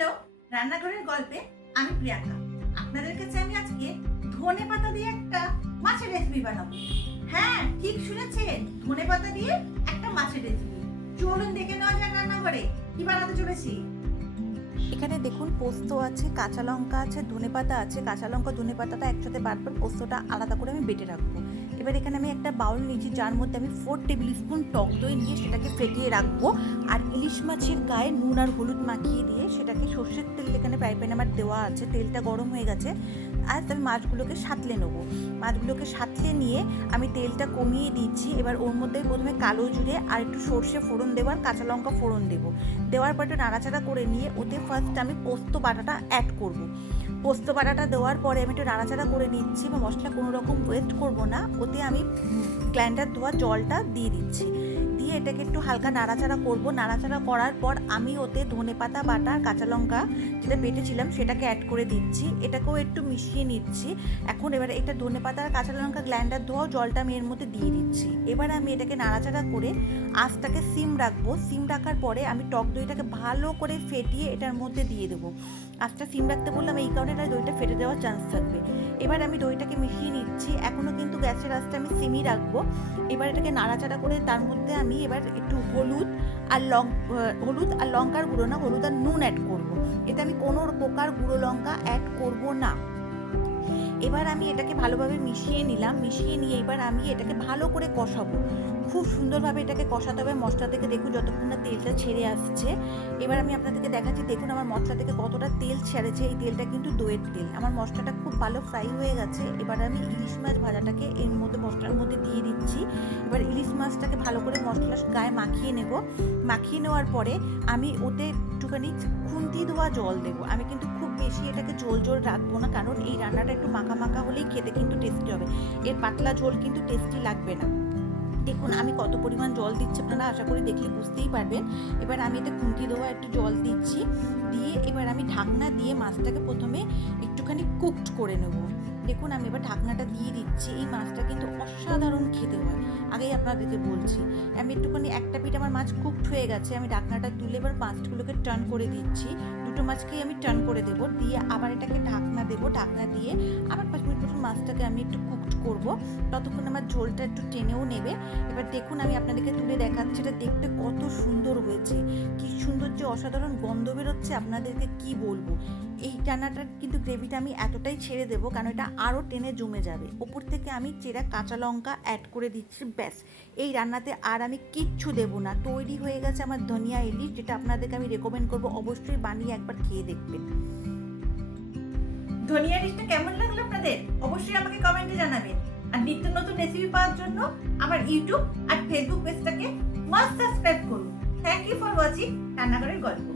Hello, রান্নাঘরের গল্পে আমি প্রিয়াঙ্কা। আপনাদের কাছে আমি আজকে ধনেপাতা দিয়ে একটা মাছের রেসিপি বানাবো। হ্যাঁ, ঠিক শুনেছেন, ধনেপাতা দিয়ে একটা মাছের রেসিপি। চলুন দেখে নেওয়া যাক রান্নাঘরে কি বানাতে চলেছি। এখানে দেখুন পোস্ত আছে, কাঁচা লঙ্কা আছে, ধনেপাতা আছে। কাঁচা লঙ্কা ধনেপাতাটা একসাথে বাটবার, পোস্তটা আলাদা করে আমি বেটে রাখবো। এবার এখানে আমি একটা বাউল নিয়েছি, যার মধ্যে আমি 4 টেবিল স্পুন টক দই নিয়ে সেটাকে ফেটিয়ে রাখবো। আর ইলিশ মাছের গায়ে নুন আর হলুদ মাখিয়ে দিয়ে সেটাকে সর্ষের তেল এখানে প্যানে আমার দেওয়া আছে, তেলটা গরম হয়ে গেছে। আর আমি মাছগুলোকে সাঁতলে নেবো। মাছগুলোকে সাঁতলে নিয়ে আমি তেলটা কমিয়ে দিচ্ছি। এবার ওর মধ্যে প্রথমে কালো জিরে আর একটু সর্ষে ফোড়ন দেবো আর কাঁচা লঙ্কা ফোড়ন দেবো। দেওয়ার পর একটু নাড়াচাড়া করে নিয়ে ওতে ফার্স্ট আমি পোস্ত বাটাটা অ্যাড করব। পোস্ত বাটাটা দেওয়ার পরে আমি একটু নাড়াচাড়া করে নিচ্ছি, বা মশলা কোনো রকম ওয়েস্ট করবো না। ওতে আমি গ্রাইন্ডার ধোয়া জলটা দিয়ে দিচ্ছি, দিয়ে এটাকে একটু হালকা নাড়াচাড়া করব। নাড়াচাড়া করার পর আমি ওতে ধনেপাতা বাটা আর কাঁচা লঙ্কা যেটা বেটেছিলাম সেটাকে অ্যাড করে দিচ্ছি। এটাকেও একটু মিশিয়ে নিচ্ছি। এবার এটা ধনেপাতা আর কাঁচা লঙ্কা গ্রাইন্ডার ধোয়া জলটা আমি এর মধ্যে দিয়ে দিচ্ছি। এবার আমি এটাকে নাড়াচাড়া করে আঁচটাকে সিম রাখবো। সিম রাখার পরে আমি টক দইটাকে ভালো করে ফেটিয়ে এটার মধ্যে দিয়ে দেবো। আঁচটা সিম রাখতে বললাম এই কারণে, এটা দইটা ফেটে যাওয়ার চান্স থাকবে। এবার আমি দইটাকে মিশিয়ে নিচ্ছি। এখনও কিন্তু গ্যাসের আঁচটা আমি সিমই রাখবো। এবার এটাকে নাড়াচাড়া করে তার মধ্যে আমি এবার একটু হলুদ আর লঙ্কার গুঁড়ো না, হলুদ আর নুন অ্যাড করবো। এতে আমি কোনো প্রকার গুঁড়ো লঙ্কা অ্যাড করব না। এবার আমি এটাকে ভালোভাবে মিশিয়ে নিলাম। মিশিয়ে নিয়ে এবার আমি এটাকে ভালো করে কষাবো। খুব সুন্দরভাবে এটাকে কষাতে হবে। মশলা থেকে দেখুন যতক্ষণ না তেলটা ছেড়ে আসছে। এবার আমি আপনাদেরকে দেখাচ্ছি, দেখুন আমার মশলা থেকে কতটা তেল ছেড়েছে। এই তেলটা কিন্তু দইয়ের তেল। আমার মশলাটা খুব ভালো ফ্রাই হয়ে গেছে। এবার আমি ইলিশ মাছ ভাজাটাকে এর মধ্যে মশলার মধ্যে দিয়ে দিচ্ছি। এবার ইলিশ মাছটাকে ভালো করে মশলার গায়ে মাখিয়ে নেব। মাখিয়ে নেওয়ার পরে আমি ওতে একটুখানি খুন্তি ধোয়া জল দেবো। আমি কিন্তু খুব বেশি এটাকে ঝোল রাখবো না, কারণ এই রান্নাটা একটু মাখা মাখা হলেই খেতে কিন্তু টেস্টি হবে। এর পাতলা ঝোল কিন্তু টেস্টি লাগবে না। দেখুন আমি কত পরিমাণ জল দিচ্ছি, আপনারা আশা করি দেখলে বুঝতেই পারবেন। এবার আমি এটা খুন্তি দেওয়া একটু জল দিচ্ছি, দিয়ে এবার আমি ঢাকনা দিয়ে মাছটাকে প্রথমে একটুখানি কুকড করে নেব। দেখুন আমি এবার ঢাকনাটা দিয়ে দিচ্ছি। এই মাছটা কিন্তু অসাধারণ খেতে হয়, আগেই আপনাদেরকে বলছি। আমি একটুখানি একটা পিঠ আমার মাছ কুকড হয়ে গেছে, আমি ঢাকনাটা তুলে এবার মাছগুলোকে টার্ন করে দিচ্ছি। দুটো মাছকেই আমি টার্ন করে দেবো, দিয়ে আবার এটাকে ঢাকনা দেবো। ঢাকনা দিয়ে আবার 5 মিনিট পর মাছটাকে আমি একটু কুকড করব, ততক্ষণ আমার ঝোলটা একটু টেনেও নেবে। এবার দেখুন আমি আপনাদেরকে তুলে দেখাচ্ছি, এটা দেখতে কত সুন্দর হয়েছে, কি সুন্দর যে অসাধারণ গন্ধ বেরোচ্ছে, আপনাদেরকে কি বলবো। এই রান্নাটার কিন্তু গ্রেভিটা আমি এতটাই ছেড়ে দেবো, কারণ এটা আরও টেনে জমে যাবে। ওপর থেকে আমি চেরা কাঁচা লঙ্কা অ্যাড করে দিচ্ছি, ব্যাস। এই রান্নাতে আর আমি কিচ্ছু দেবো না। তৈরি হয়ে গেছে আমার ধনিয়া ইলিশ, যেটা আপনাদেরকে আমি রেকমেন্ড করবো, অবশ্যই বানিয়ে একবার খেয়ে দেখবেন। ধনিয়া ইলিশটা কেমন লাগলো আপনাদের অবশ্যই আমাকে কমেন্টে জানাবেন। আর নিত্য নতুন রেসিপি পাওয়ার জন্য আমার ইউটিউব আর ফেসবুক পেজটাকে মাস্ট সাবস্ক্রাইব করুন। থ্যাংক ইউ ফর ওয়াচিং রান্নাঘরের গল্প।